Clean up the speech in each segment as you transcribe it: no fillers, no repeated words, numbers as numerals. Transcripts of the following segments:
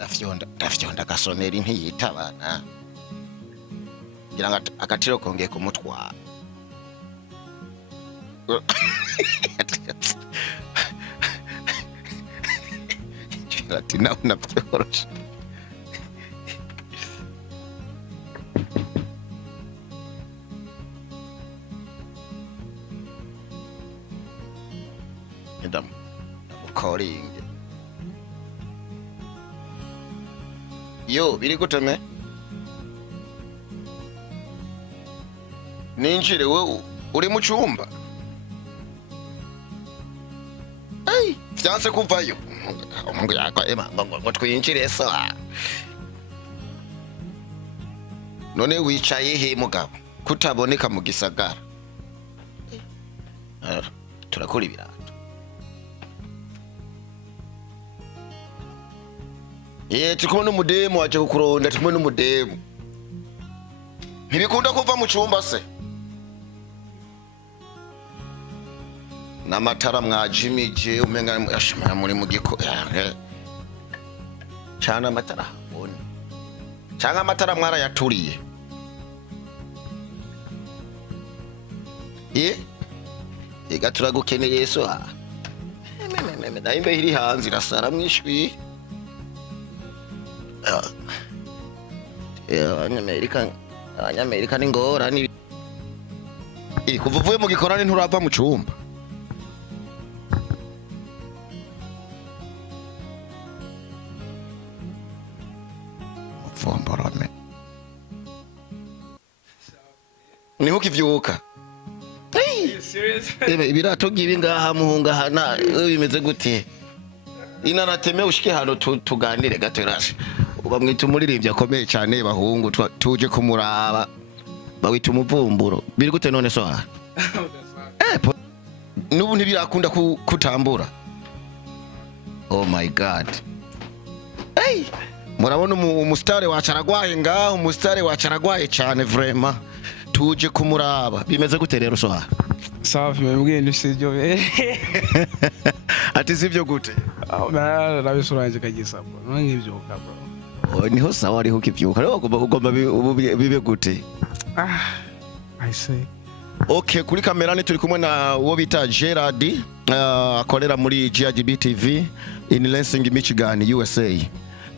ndafyonda gasoneri ntiyitabana ngira ngo agatiro kongeye kumutwara ati nawe nabyoroshe calling yo biri guteme ninjire we uri mu cyumba vyanse kuvayo umuntu yakwa ngo twinjire sa none wicaye he mugabo kutaboneka mu gisagara turakora ibirato tukumwe n'umudemu waje kukuronda tukumwe n'umudemu ntibikunda kuva mu cyumba se n'amatara mwajimije umenga yashimara muri mu giko cyane amatara habone cyangwa amatara mwarayaturiye ega turagukeneye so naimbe iri hanze irasara mwishwi abanyamerika ni ngorane kuva uvuye mu gikorane nturava mu cyumba mufomborone niho ukivyuka ibirato gibi ngaha muhungahana bimeze gute inanateme ushike hano tuganire gato rashe bamwita umuririmbyi akomeye cyane bahungu tuje kumuraba bawita umuvumburo biri gute none so nubu ntibirakunda kutambura oh my god murabona umustare wacaragwaye ngaho umustare wacaragwaye cyane vraiment tuje kumuraba bimeze gute rero so safi mwebwe ndisivyo ati sivyo gute nabisuranje kagisa bro nk'ivyo kabro niho sawa ariho kivyuka rero ugomba bibe gute I say okay kuri kamera ni turi kumwe na uwo bita Gerard akorera muri GRB TV in Lansing Michigan USA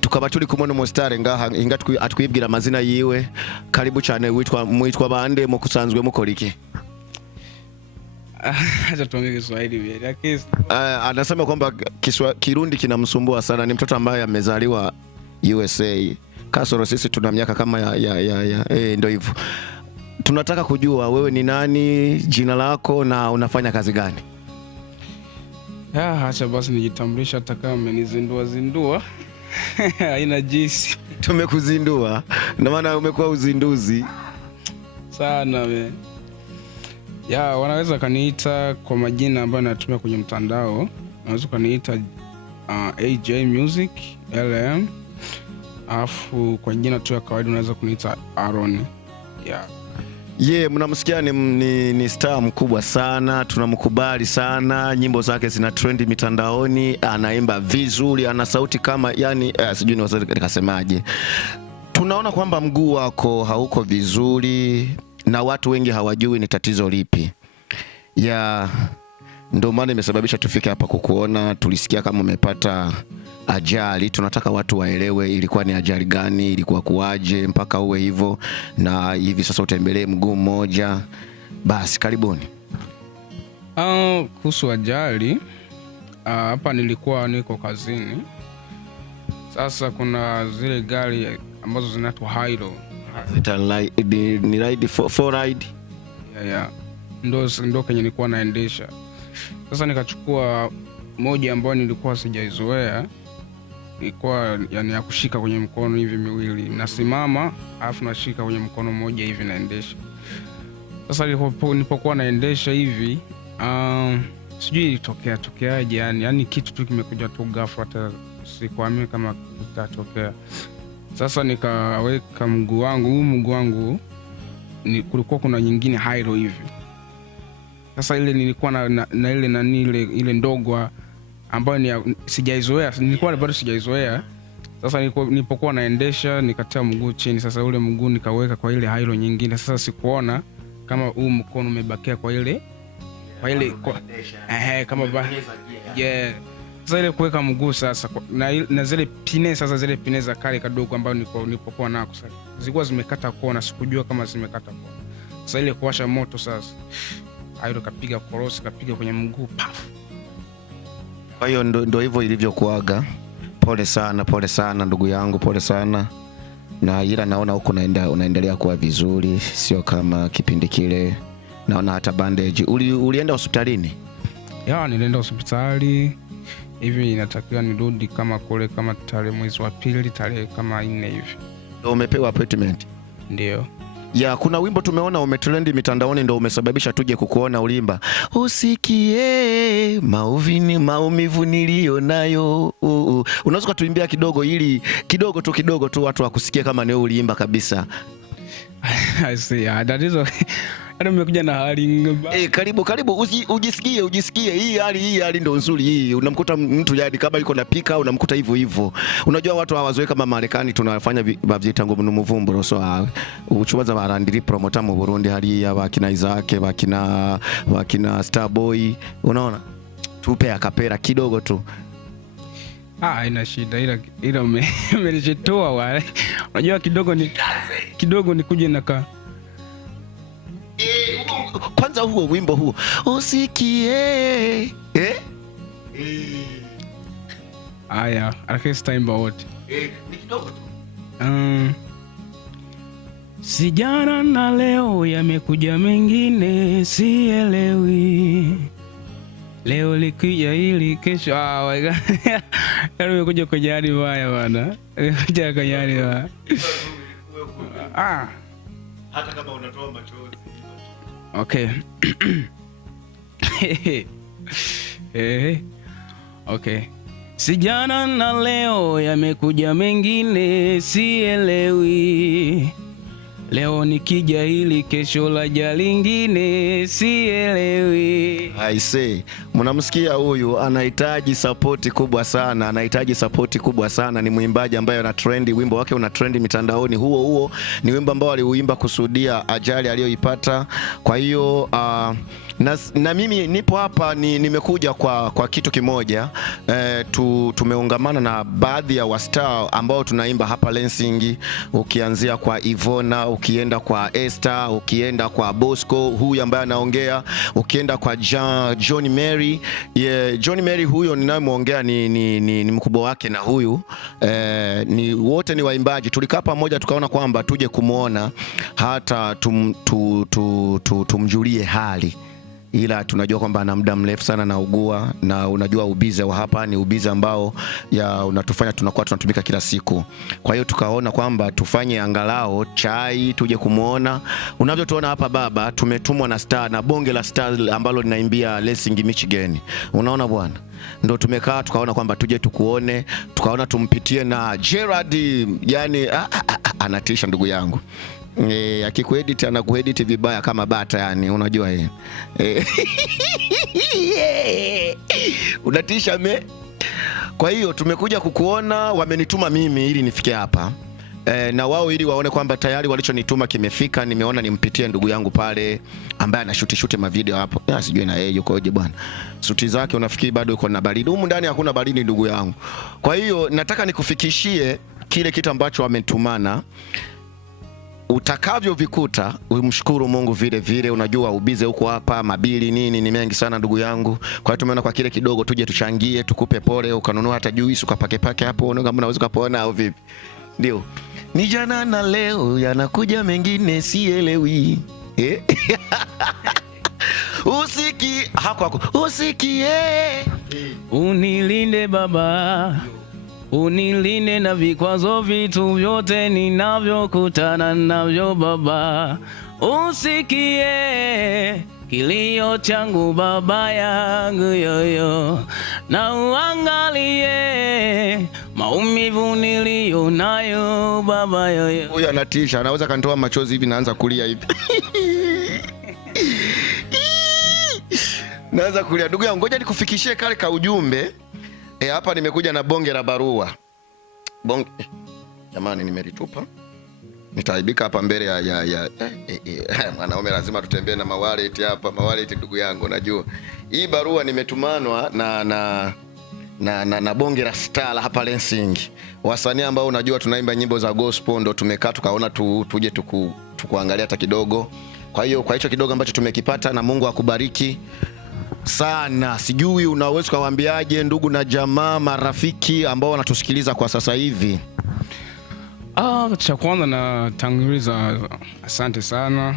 tukaba turi kumwe n'umustar ngaha inga atwibwira amazina yiwe karibu cyane mwitwa bande mu kusanzwe mukora iki acha tuongee Kiswahili vile yakize anasema kwamba Kirundi kinamsumbua sana ni mtoto ambaye amezaliwa USA kasoro sisi tuna miaka kama ndio hivyo tunataka kujua wewe ni nani jina lako na unafanya kazi gani acha basi nijitambulisha hata kama umenizindua haina jinsi tumekuzindua na maana umekuwa uzinduzi sana we wanaweza kaniita kwa majina ambayo natumia kwenye mtandao unaweza kaniita AJ Music LM afu kwa jina tu ya kawaida unaweza kuniita Aaron mnamsikia ni star mkubwa sana tunamkubali sana nyimbo zake zina trend mitandaoni anaimba vizuri ana sauti kama yani sijui ni nikasemaje tunaona kwamba mguu wako hauko vizuri na watu wengi hawajui ni tatizo lipi ndio maana imesababisha tufike hapa kukuona tulisikia kama umepata ajali tunataka watu waelewe ilikuwa ni ajali gani ilikuwa kuaje mpaka uwe hivyo na hivi sasa utembelee mguu mmoja basi karibuni kuhusu ajali hapa nilikuwa niko kazini sasa kuna zile gari ambazo zinaitwa Hilo ni ride for ride ndo kenye nilikuwa naendesha sasa nikachukua moja ambayo nilikuwa sijaizoea ilikuwa yani ya kushika kwenye mkono hivi miwili nasimama alafu nashika kwenye mkono mmoja hivi naendesha sasa nilipokuwa naendesha hivi sijui ilitokeaje yani kitu tu kimekuja tu ghafla hata sikuamini kama kitatokea sasa nikaweka mguu wangu kulikuwa kuna nyingine Hilo hivi sasa ile nilikuwa na ile nani ile ndogo ambayo ni sijaizoea nilikuwa bado sijaizoea Sasa nilipokuwa naendesha nikatia mguu chini, sasa ule mguu nikaweka kwa ile hailo nyingine. Sasa sikuona kama huu mkono umebakia kwa ile kama yeah. Sasa ile kuweka mguu sasa na zile pine, sasa zile pine za kale kadogo ambayo nilipokuwa nako sasa zilikuwa zimekata kona, sikujua kama zimekata kona. Sasa ile kuwasha moto sasa hayo kapiga korosi, kapiga kwenye mguu paf. Kwa hiyo ndo hivyo ilivyokuaga. Pole sana ndugu yangu, pole sana. Na ila naona huko unaendelea kuwa vizuri, sio kama kipindi kile. Naona hata bandage. Ulienda hospitalini? Ya, nilienda hospitali. Hivi inatakiwa nirudi kama tarehe mwezi wa pili, tarehe kama 4 hivi. Ndio umepewa appointment? Ndio. Ya, kuna wimbo tumeona umetrendi mitandaoni ndio umesababisha tuje kukuona ulimba. Usikie maumivu nilio nayo. Unaweza kutuimbia kidogo ili kidogo tu watu wakusikie kama ni ulimba kabisa. I see. That is nimekuja na hali karibu ujisikie hii hali ndio nzuri hii. Unamkuta mtu yani kama yuko napika, unamkuta hivyo. Unajua watu hawazoe kama Marekani tunafanya bavyita ngo muvumbulo, so uchubaza barandiri promoter mu Burundi hali ya bakina Isaac, bakina Starboy, unaona tupe akapera kidogo tu. Ina shida ila umenishitoa wale. Unajua kidogo nikuje naka kwanza huo wimbo huo usikie aya artista imba wote ni kidogo tu. Sijana na leo yamekuja mengine sielewi, leo likija hili kesho nimekuja kwenye hali mbaya bwana, nimekuja kwenye hali mbaya. Hata kama unatoa machozi. Okay. Okay. Sijana na leo yamekuja mengine sielewi, leo nikija hili kesho laja lingine sielewi. I say, mnamsikia huyu anahitaji support kubwa sana, ni mwimbaji ambaye ana trendi, wimbo wake una trendi mitandaoni. Huo ni wimbo ambao aliuimba kusudia ajali aliyoipata. Kwa hiyo na mimi nipo hapa nimekuja kwa kitu kimoja. Tumeungamana na baadhi ya wastaa ambao tunaimba hapa Lensing, ukianzia kwa Ivona, ukienda kwa Esther, ukienda kwa Bosco huyu ambaye anaongea, ukienda kwa John Mary. John Mary huyo ninayemuongea ni mkubwa wake, na huyu ni wote ni waimbaji. Tulikaa pamoja tukaona kwamba tuje kumuona hata tumjulie hali, ila tunajua kwamba ana muda mrefu sana na ugua, na unajua ubize wa hapa ni ubize ambao unatufanya tunakuwa tunatumika kila siku. Kwa hiyo tukaona kwamba tufanye angalau chai tuje kumuona. Unavyotuona hapa baba, tumetumwa na star, na bonge la star ambalo linaimbia Lensing Michigan. Unaona bwana, ndo tumekaa tukaona kwamba tuje tukuone, tukaona tumpitie na Gerard, yani anatisha ndugu yangu. Akikuedit anakuedit vibaya kama bata, yani unajua unatisha me. Kwa hiyo tumekuja kukuona, wamenituma mimi ili nifike hapa na wao ili waone kwamba tayari walichonituma kimefika. Nimeona nimpitie ndugu yangu pale ambaye anashuti mavideo hapo. Sijui na yeye yukoje bwana. Suti zake unafikiri bado yuko na baridi? Humu ndani hakuna baridi ndugu yangu. Kwa hiyo nataka nikufikishie kile kitu ambacho wametumana. Utakavyo vikuta umshukuru Mungu vile vile. Unajua ubize huko hapa, mabili nini ni mengi sana ndugu yangu. Kwa hiyo tumeona kwa kile kidogo tuje tuchangie, tukupe pole, ukanunua hata juice ukapake hapo, unaweza kupona au vipi? Ndio. Ni jana na leo yanakuja mengine sielewi. Usikie unilinde baba, unilinde na vikwazo vitu vyote ninavyokutana navyo baba. Usikie kilio changu baba yangu yoyo, na uangalie maumivu nilio nayo baba yoyo. Huyu anatisha, anaweza kanitoa machozi hivi naanza kulia hivi. Naanza kulia. Ndugu yangu, ngoja nikufikishie kale ka ujumbe. Hapa nimekuja na bonge la barua. bonge jamani, nimelitupa. Nitaibika hapa mbele ya mwanaume, lazima tutembee na mawallet hapa. Mawallet ndugu yangu, najua hii barua nimetumanwa na bonge la star hapa Lensing. Wasanii ambao unajua tunaimba nyimbo za gospel, ndo tumekaa tukaona tuje tukuangalia hata kidogo. Kwa hiyo kwa hicho kidogo ambacho tumekipata, na Mungu akubariki sana. Sijui unaweza kuwaambiaje ndugu na jamaa, marafiki ambao wanatusikiliza kwa sasa hivi? Cha kwanza natanguliza asante sana.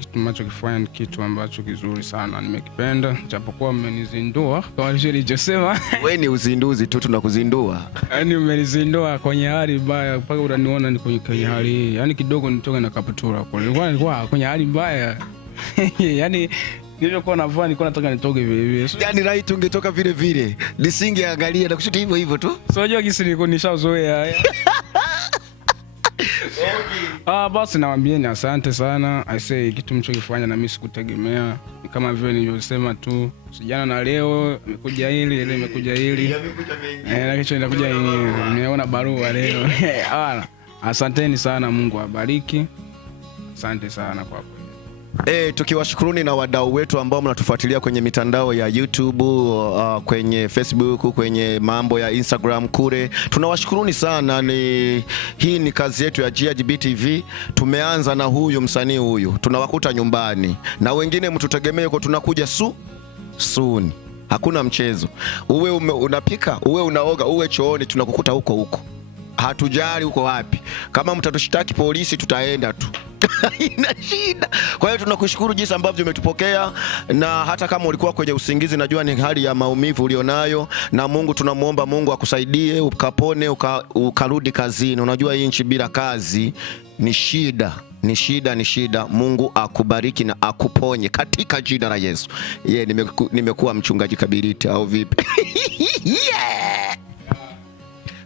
Kitu mnachokifanya ni kitu ambacho kizuri sana, nimekipenda, japokuwa mmenizindua kama nilivyosema. Wewe ni uzinduzi tu, tunakuzindua. Yaani mmenizindua kwenye hali mbaya mpaka unaniona ni kwenye hali hii. Yaani kidogo nitoke na kaptura kule. Nilikuwa kwenye hali mbaya. Yaani nilikuwa navaa, nilikuwa nataka nitoke vile vile. Yaani right, ungetoka vile vile. Nisingeangalia na kushuti hivyo hivyo tu. So unajua kisi nilikuwa nishazoea. Basi nawaambieni asante sana. I say kitu mchokifanya na mimi sikutegemea. Ni kama vile nilivyosema tu, sijana na leo imekuja hili, ile imekuja hili. Na kesho inakuja nyingine. Nimeona barua leo. Asanteni sana, Mungu awabariki. Asante sana kwa kweli. Tukiwashukuruni na wadau wetu ambao mnatufuatilia kwenye mitandao ya YouTube, kwenye Facebook, kwenye mambo ya Instagram kule. Tunawashukuruni sana. Hii ni kazi yetu ya GRB TV. Tumeanza na huyu msanii huyu. Tunawakuta nyumbani. Na wengine mtutegemee kwa tunakuja soon. Hakuna mchezo. Uwe unapika, uwe unaoga, uwe chooni, tunakukuta huko. Hatujali uko wapi. Kama mtatushtaki polisi, tutaenda tu. Haina shida. Kwa hiyo tunakushukuru jinsi ambavyo umetupokea, na hata kama ulikuwa kwenye usingizi, najua ni hali ya maumivu ulionayo, na Mungu tunamuomba Mungu akusaidie ukapone, ukarudi kazini. Unajua hii nchi bila kazi ni shida. Ni shida. Mungu akubariki na akuponye katika jina la Yesu. Nimekuwa mchungaji Kabiriti au vipi?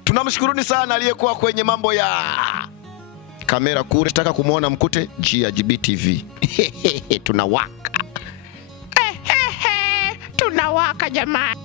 Tunamshukuruni sana aliyekuwa kwenye mambo ya kamera kule. Nataka kumuona mkute GRB TV. Tunawaka. Tunawaka jamani.